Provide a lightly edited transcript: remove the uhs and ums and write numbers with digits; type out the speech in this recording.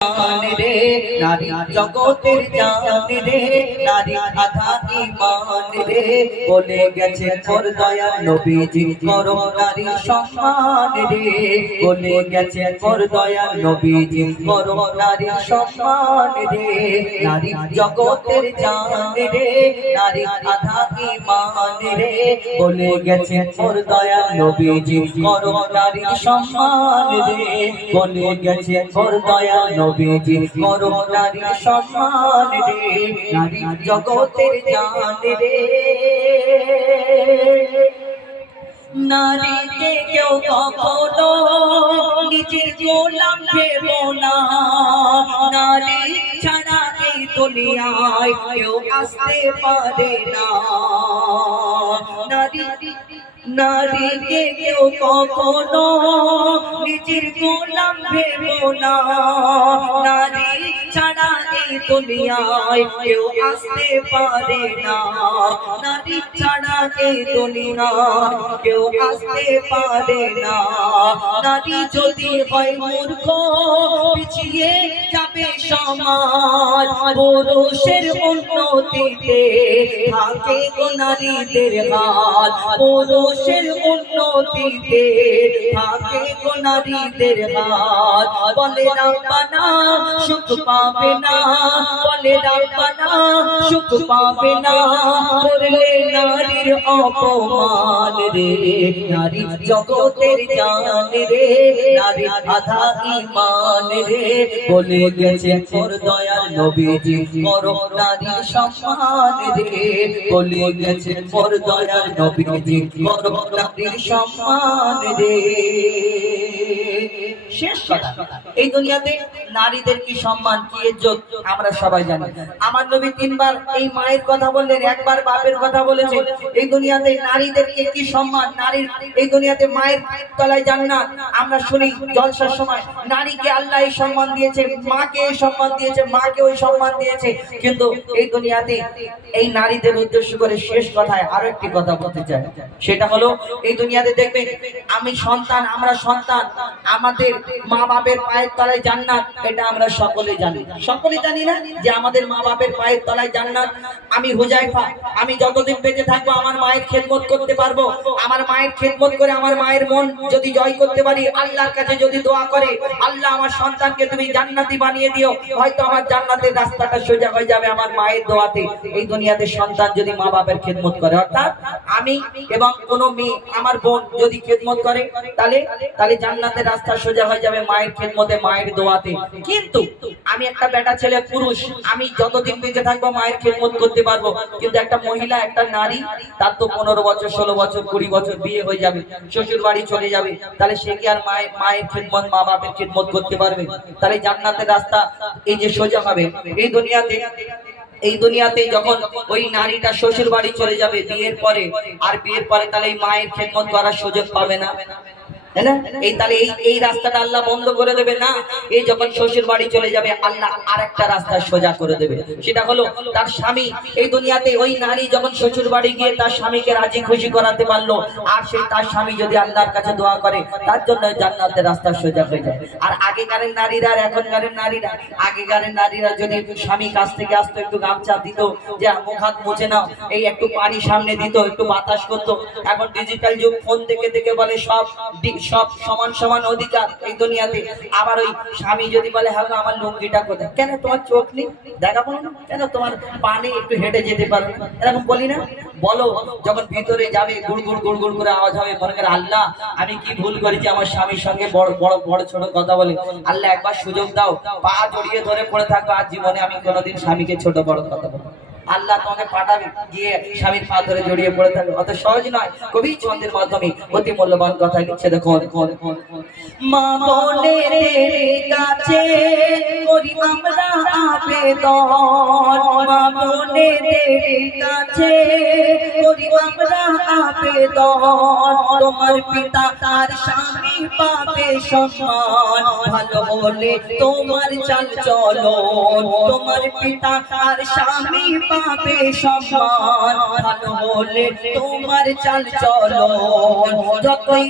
মান রে নারী জগতের জান রে নারী আধা ঈমান রে বলে গেছে মোর দয়াল নবীজি করো নারী সম্মান রে বলে গেছে মোর দয়াল নবীজি করো নারী সম্মান রে নারী জগতের জান রে নারী আধা ঈমান রে বলে গেছে মোর দয়াল নবীজি করো নারী সম্মান রে বলে গেছে মোর দয়াল নবীজি করো নারী সম্মান রে নারী জগতের জান রে নারীকে কেউ কখনো নিজের গোলাম ভেবো না নারী ছাড়া এই দুনিয়ায় কেউ আসতে পারে না নারীকে কেউ কখনো নিজের গোলাম ভেবো না নারী ছাড়া এই দুনিয়ায় কেউ আসতে পারে না নারী ছাড়া এই দুনিয়ায় কেউ আসতে পারে না নারী যদি হয় মূর্খ পিছিয়ে যাবে সমাজ পুরুষের উন্নতিতে থাকে নারীদের হাত পুরুষের উন্নতিতে থাকে নারীদের হাত বলে রাব্বানা সুখ পাবে না বলে রাব্বানা সুখ পাবে না করলে নারীর অপমান রে নারী জগতের জান রে নারী আধা ঈমান রে বলে গেছে মোর দয়াল নবীজি করো নারী সম্মান রে বলে গেছে মোর দয়াল নবীজি করো নারী সম্মান রে শেষ কথা এই দুনিয়াতে নারীদের কি সম্মান কি ইজ্জত আমরা সবাই জানি আমার নবী তিনবার এই মায়ের কথা বললেন একবার বাপের কথা বলেছেন এই দুনিয়াতে নারীদেরকে কি সম্মান নারীর এই দুনিয়াতে মায়ের তলায় জান্নাত আমরা শুনি জলসার সময় নারীকে আল্লাহ এই সম্মান দিয়েছে মাকে এই সম্মান দিয়েছে মাকে ওই সম্মান দিয়েছে কিন্তু এই দুনিয়াতে এই নারীদের উদ্দেশ্য করে শেষ কথায় আরো একটি কথা বলতে চাই সেটা হলো এই দুনিয়াতে দেখবেন আমি সন্তান আমরা সন্তান আমাদের মা বাপের পায়ের তলায় জান্নাত এটা আমরা সকলে জানি না যে আমাদের মা বাপের পায়ের তলায় জান্নাত আমি হুজাইফা আমি যতদিন বেঁচে থাকবো আমার মায়ের খেদমত করতে পারবো আমার মায়ের খেদমত করে আমার মায়ের মন যদি জয় করতে পারি আল্লাহর কাছে যদি দোয়া করে আল্লাহ আমার সন্তানকে তুমি জান্নাতি বানিয়ে দিও হয়তো আমার জান্নাতের রাস্তাটা সোজা হয়ে যাবে আমার মায়ের দোয়াতে এই দুনিয়াতে সন্তান যদি মা বাপের খেদমত করে অর্থাৎ আমি এবং কোনো মেয়ে আমার বোন যদি খেদমত করে তাহলে জান্নাতের রাস্তা সোজা হয়ে যাবে মায়ের খেদমতে মায়ের দোয়াতে কিন্তু আমি একটা বেটা ছেলে পুরুষ আমি যতদিন বেঁচে থাকবো মায়ের খেদমত করতে পারবো কিন্তু একটা মহিলা একটা নারী তার তো 15 বছর 16 বছর 20 বছর বিয়ে হয়ে যাবে শ্বশুর বাড়ি চলে যাবে তাহলে সে কি আর মায়ের খেদমত মা বাপের খেদমত করতে পারবে তাহলে জান্নাতের রাস্তা এই যে সোজা হবে এই দুনিয়াতে যখন ওই নারীটা শ্বশুর বাড়ি চলে যাবে বিয়ের পরে তাহলে এই মায়ের খেদমত করার সুযোগ পাবে না এই রাস্তাটা আল্লাহ বন্ধ করে দেবে না এই যখন শ্বশুর বাড়ি চলে যাবে আল্লাহ আরেকটা রাস্তা সোজা করে দেবে সেটা হলো তার স্বামী এই দুনিয়াতে ওই নারী যখন শ্বশুর বাড়ি গিয়ে তার স্বামীকে রাজি খুশি করাতে পারলো আর সেই তার স্বামী যদি আল্লাহর কাছে দোয়া করে তার জন্য জান্নাতের রাস্তা সোজা হয়ে যায় আর আগেকারের নারীরা আর এখনকারের নারীরা আগেকারের নারীরা যদি স্বামী কাছ থেকে আসতো একটু গামছা দিত যে মুখ হাত মুছে নাও এই একটু পানি সামনে দিত একটু বাতাস করতো এখন ডিজিটাল যুগ ফোন দেখে বলে সব সমান সমান অধিকার এই দুনিয়াতে আবার ওই স্বামী যদি বলে হ্যাঁ আমার লুঙ্গিটা কোথায় কেন তোমার চোখ নেই দেখাবো না কেন তোমার পানি একটু হেঁটে যেতে পারো এরকম বলি না বলো যখন ভিতরে যাবে গুড় করে আওয়াজ হবে মনে করে আল্লাহ আমি কি ভুল করেছি আমার স্বামীর সঙ্গে বড় ছোট কথা বলে আল্লাহ একবার সুযোগ দাও পা জড়িয়ে ধরে পড়ে থাকবো আর জীবনে আমি কোনোদিন স্বামীকে ছোট বড় কথা বলবো আল্লাহ তোমাকে পাঠাবে গিয়ে স্বামীর পা ধরে জড়িয়ে পড়ে থাকবে অত সহজ নয় কবি ছন্দের মাধ্যমে অতি মূল্যবান কথা লিখছে দেখো মা বোনের কাছে করি আমরা আবেদন মা বোনের কাছে করি আমরা আবেদন তোমার পিতা তার স্বামী পাবে সম্মান ভালো হলে তোমার চাল চলন তোমার পিতা তার স্বামী পাবে সম্মান ভালো হলে তোমার চাল চলন যতই